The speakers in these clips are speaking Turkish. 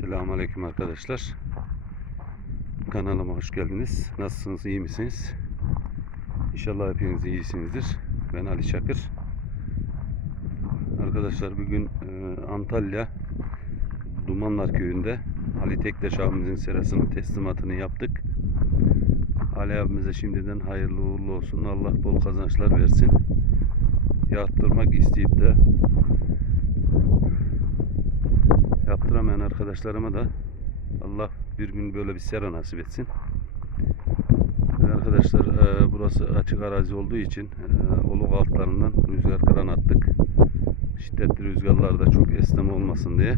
Selamünaleyküm arkadaşlar. Kanalıma hoş geldiniz. Nasılsınız? iyi misiniz? İnşallah hepiniz iyisinizdir. Ben Ali Çakır. Arkadaşlar bugün e, Antalya Dumanlar Köyü'nde Ali Tektaş abimizin serasının teslimatını yaptık. Ali abimize şimdiden hayırlı uğurlu olsun. Allah bol kazançlar versin. Yaptırmak isteyip de yaptıramayan arkadaşlarıma da Allah bir gün böyle bir sera nasip etsin. Ve Arkadaşlar e, burası açık arazi olduğu için e, oluk altlarından rüzgar kıran attık. Şiddetli rüzgarlarda çok esneme olmasın diye.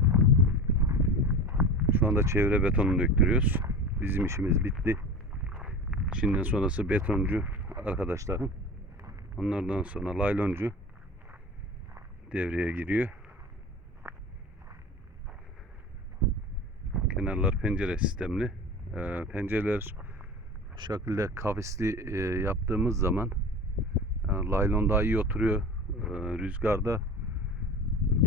Şu anda çevre betonunu döktürüyoruz. Bizim işimiz bitti. Şimdiden sonrası betoncu arkadaşlarım. Onlardan sonra layloncu devreye giriyor. Kenarlar pencere sistemli. Ee, pencereler bu şekilde kavisli e, yaptığımız zaman e, laylon daha iyi oturuyor. E, rüzgarda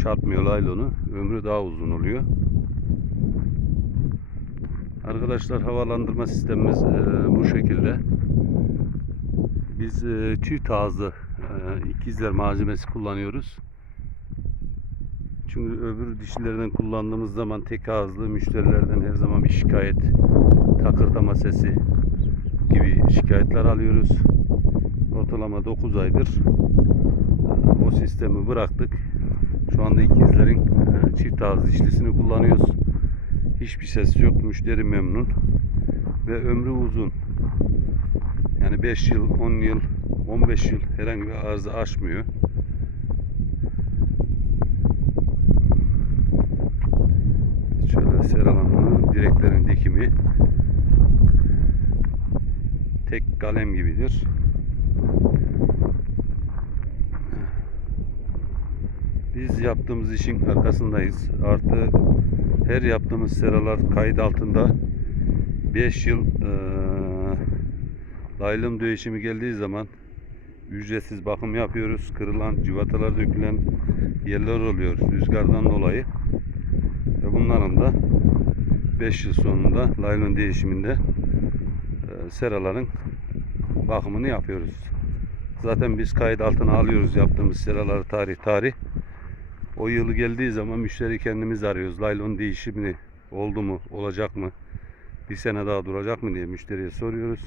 çarpmıyor laylonu. Ömrü daha uzun oluyor. Arkadaşlar havalandırma sistemimiz e, bu şekilde. Biz e, çift ağızlı e, ikizler malzemesi kullanıyoruz. Çünkü öbür dişilerden kullandığımız zaman tek ağızlı müşterilerden her zaman bir şikayet, takırdama sesi gibi şikayetler alıyoruz. Ortalama 9 aydır e, o sistemi bıraktık. Şu anda ikizlerin e, çift ağız dişlisini kullanıyoruz. Hiçbir ses yok. Müşteri memnun. Ve ömrü uzun. Yani 5 yıl, 10 yıl, 15 yıl herhangi bir arıza aşmıyor. Şöyle seralanmanın direklerin dikimi tek kalem gibidir. Biz yaptığımız işin arkasındayız. Artı her yaptığımız seralar kayıt altında 5 yıl eee laylım değişimi geldiği zaman ücretsiz bakım yapıyoruz. Kırılan, civatalar dökülen yerler oluyor rüzgardan dolayı. Ve bunların da 5 yıl sonunda laylon değişiminde e, seraların bakımını yapıyoruz. Zaten biz kayıt altına alıyoruz yaptığımız seraları tarih tarih. O yılı geldiği zaman müşteri kendimiz arıyoruz. Laylon değişimini oldu mu, olacak mı, bir sene daha duracak mı diye müşteriye soruyoruz.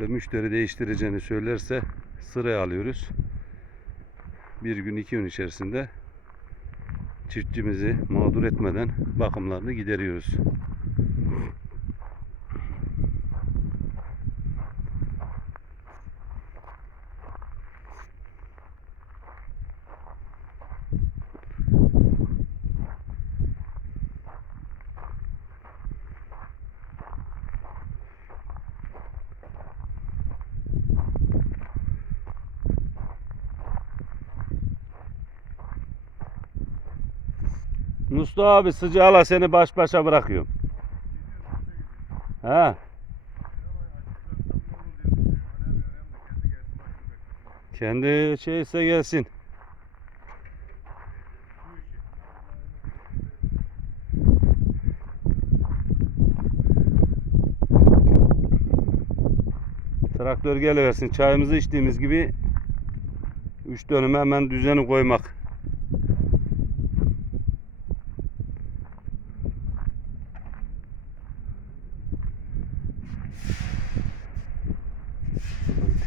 Ve müşteri değiştireceğini söylerse sıraya alıyoruz. Bir gün iki gün içerisinde çiftçimizi mağdur etmeden bakımlarını gideriyoruz. Mustafa abi sıcağla seni baş başa bırakıyorum. Ha. Kendi şeyse gelsin. Traktör geliversin. Çayımızı içtiğimiz gibi 3 dönüme hemen düzeni koymak.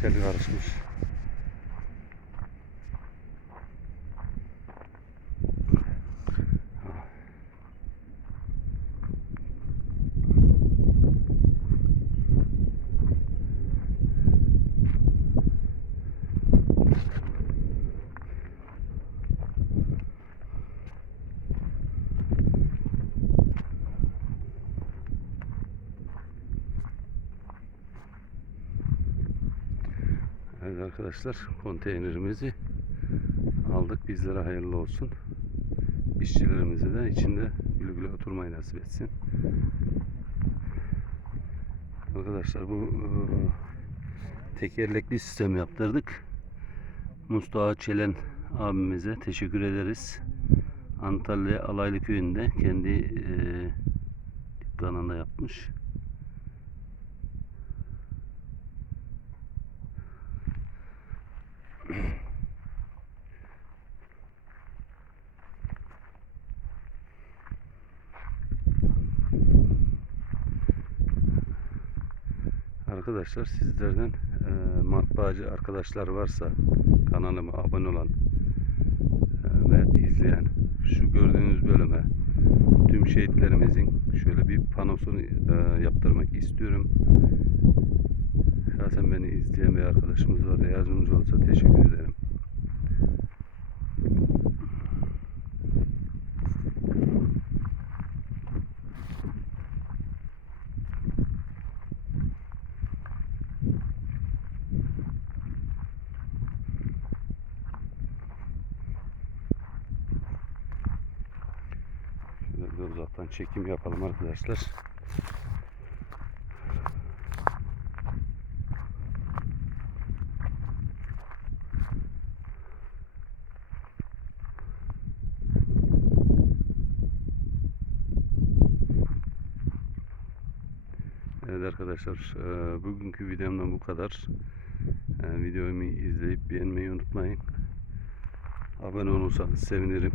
tekerlek karışmış. Arkadaşlar konteynerimizi aldık. Bizlere hayırlı olsun. İşçilerimize de içinde güle güle oturmayı nasip etsin. Arkadaşlar bu e, tekerlekli sistem yaptırdık. Mustafa Çelen abimize teşekkür ederiz. Antalya Alaylı köyünde kendi eee dükkanında yapmış. Arkadaşlar sizlerden eee matbaacı arkadaşlar varsa kanalıma abone olan eee, ve izleyen şu gördüğünüz bölüme tüm şehitlerimizin şöyle bir panosunu eee, yaptırmak istiyorum. Şahsen beni izleyen bir arkadaşımız var. Yardımcı olsa teşekkür ederim. Şöyle bir uzaktan çekim yapalım arkadaşlar. Evet arkadaşlar eee, bugünkü videomdan bu kadar. Eee, Videomu izleyip beğenmeyi unutmayın. Abone olursanız sevinirim.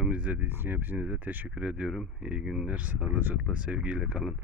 Videomu izlediğiniz için hepinize teşekkür ediyorum. İyi günler, sağlıcakla, sevgiyle kalın.